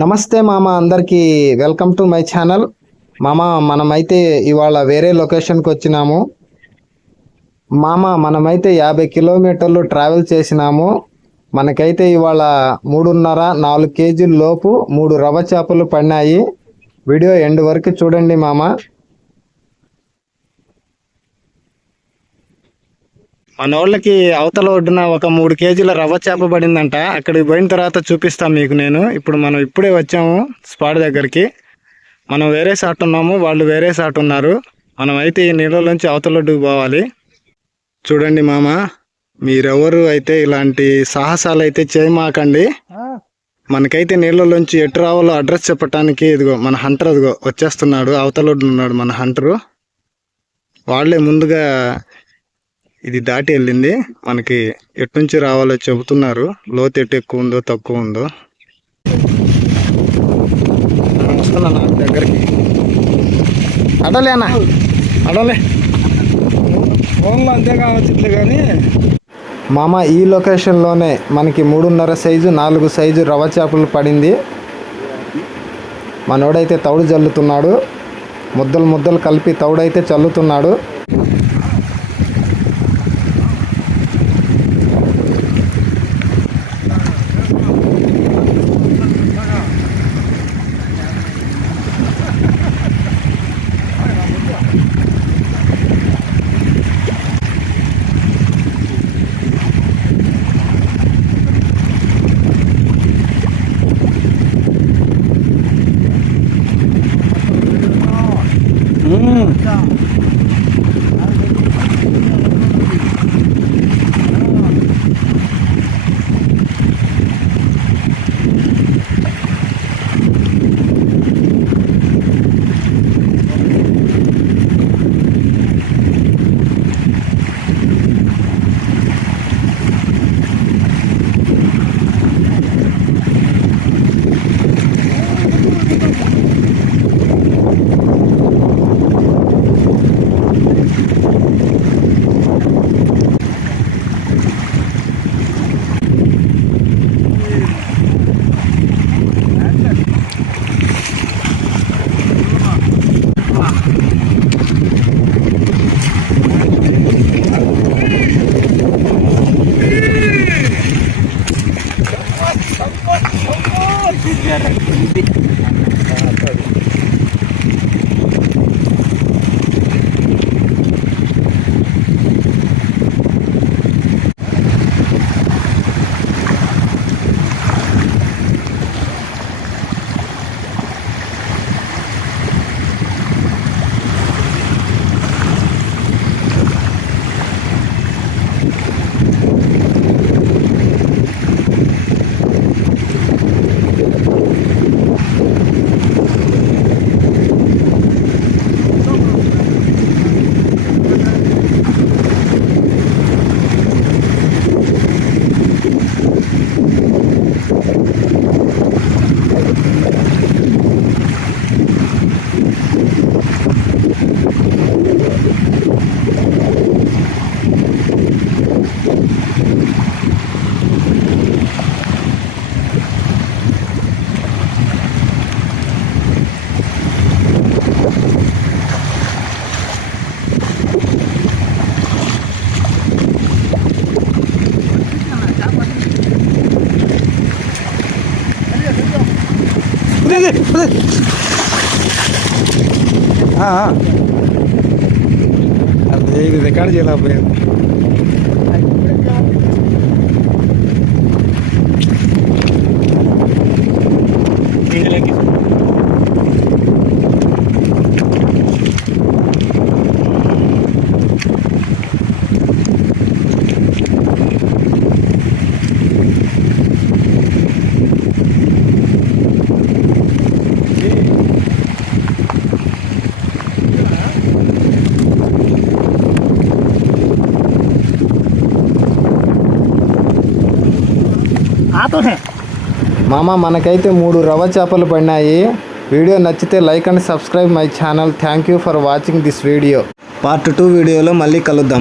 నమస్తే మామ, అందరికీ వెల్కమ్ టు మై ఛానల్. మామ, మనమైతే ఇవాళ వేరే లొకేషన్కి వచ్చినాము. మామ, మనమైతే 50 కిలోమీటర్లు ట్రావెల్ చేసినాము. మనకైతే ఇవాళ 3.5-4 కేజీల లోపు 3 రవ్వ చేపలు పడినాయి. వీడియో ఎండ్ వరకు చూడండి మామ. మన వాళ్ళకి అవతల ఒడ్డున ఒక 3 కేజీల రవ్వ చేప పడిందంట. అక్కడికి పోయిన తర్వాత చూపిస్తాను మీకు నేను. ఇప్పుడు మనం ఇప్పుడే వచ్చాము స్పాట్ దగ్గరికి. మనం వేరే సాట్ ఉన్నాము, వాళ్ళు వేరే సాట్ ఉన్నారు. మనం అయితే ఈ నీళ్ళలోంచి అవతల ఒడ్డుకు పోవాలి. చూడండి మామ, మీరెవరు అయితే ఇలాంటి సాహసాలు అయితే చేయమాకండి. మనకైతే నీళ్ళలోంచి ఎటు రావాలో అడ్రస్ చెప్పటానికి ఇదిగో మన హంటర్ అదిగో వచ్చేస్తున్నాడు. అవతల ఒడ్డున ఉన్నాడు మన హంటరు. వాళ్ళే ముందుగా ఇది దాటి వెళ్ళింది. మనకి ఎటు నుంచి రావాలో చెబుతున్నారు. లోతు ఎటు ఎక్కువ ఉందో తక్కువ ఉందో. వస్తున్నా దగ్గరికి. అడలేనా అడలే ఫోన్లో అంతే కావచ్చు కానీ మామ, ఈ లొకేషన్లోనే మనకి 3.5 సైజు 4 సైజు రవ్వ చేపలు పడింది. మనోడైతే తౌడు చల్లుతున్నాడు. ముద్దలు ముద్దలు కలిపి తౌడైతే చల్లుతున్నాడు. అదే ఇది రికార్డ్ చేయలేకపోయాను. మామ, మనకైతే 3 రవ్వ చేపలు పడినాయి. వీడియో నచ్చితే like and subscribe my channel. Thank you for watching this video. Part 2 వీడియోలో మళ్ళీ కలుద్దాం.